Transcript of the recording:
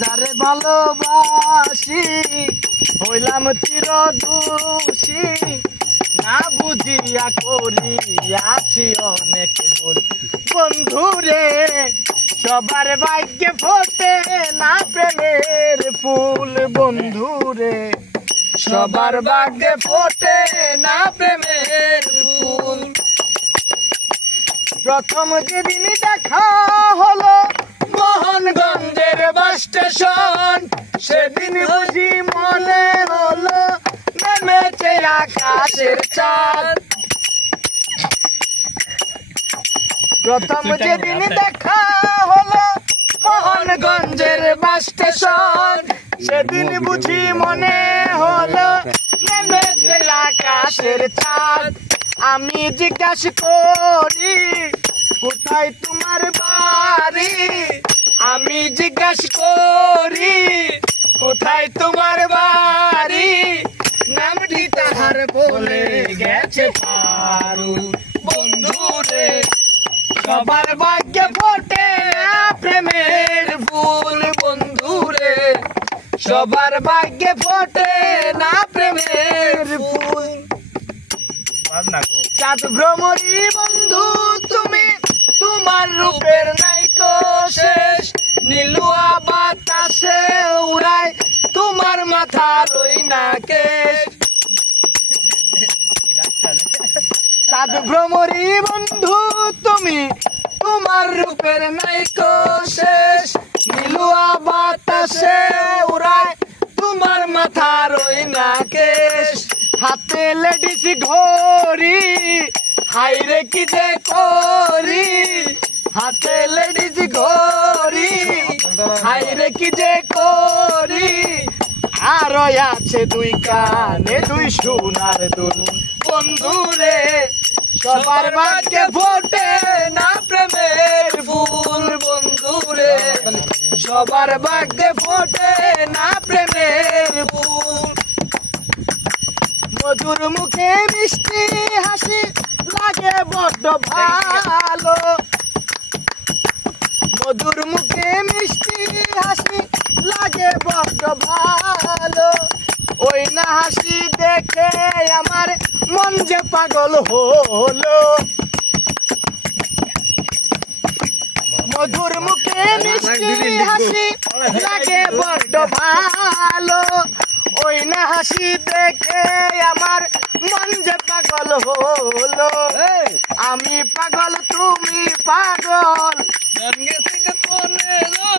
যারে ভালোবাসি হইলাম চিরদোষী, না বুঝিয়া করিয়াছি অনেক ভুল। বন্ধুরে সবার ভাগ্যে ফোটে না প্রেমের ফুল, বন্ধুরে সবার ভাগ্যে ফোটে না প্রেমের ফুল। প্রথম যেদিন দেখা হলো মোহনগঞ্জের বাস স্টেশন, সেদিন বুঝি মনে হলো নেমেছে আকাশের চাঁদ। প্রথম যেদিন দেখা হলো মোহনগঞ্জের বাস স্টেশন, সেদিন বুঝি মনে হলো নেমেছে আকাশের চাঁদ। আমি জিজ্ঞাসা করি কোথায় তোমার বাড়ি, আমি জিজ্ঞাসা করি কোথায় তোমার বাড়ি, নামটি তাহার বলে গেছে পারু। বন্ধুরে সবার ভাগ্যে ফোটে না প্রেমের ফুল, বন্ধুরে সবার ভাগ্যে ফোটে না প্রেমের ফুল। চাঁদ ভ্রমরী বন্ধু তুমি, তোমার রূপের নাইকো শেষ, নীলুয়া বাতাসে উড়ায় তোমার মাথার ওই না কেশ। চাঁদ ভ্রমরী বন্ধু তুমি, তোমার রূপের নাইকো শেষ, নীলুয়া বাতাসে উড়ায় তোমার মাথার ওই না কেশ। হাতে লেডিস ঘড়ি হাইরে কি যে করি, হাতে লেডিস ঘড়ি হাইরে কি যে করি, আর আছে দুই কানে দুই সোনার দুল। বন্ধুরে সবার ভাগ্যে ফোটে না প্রেমের ফুল, বন্ধুরে সবার ভাগ্যে ফোটে না প্রেমের ফুল। মধুর মুখে মিষ্টি হাসি লাগে বড্ড ভালো, মধুর মুখে মিষ্টি হাসি লাগে বড্ড ভালো, ওই না হাসি দেখে আমার মন যে পাগল হলো। মধুর মুখে মিষ্টি হাসি লাগে বড্ড ভালো, ওই না হাসি দেখে আমার মন যে পাগল হলো। আমি পাগল তুমি পাগল।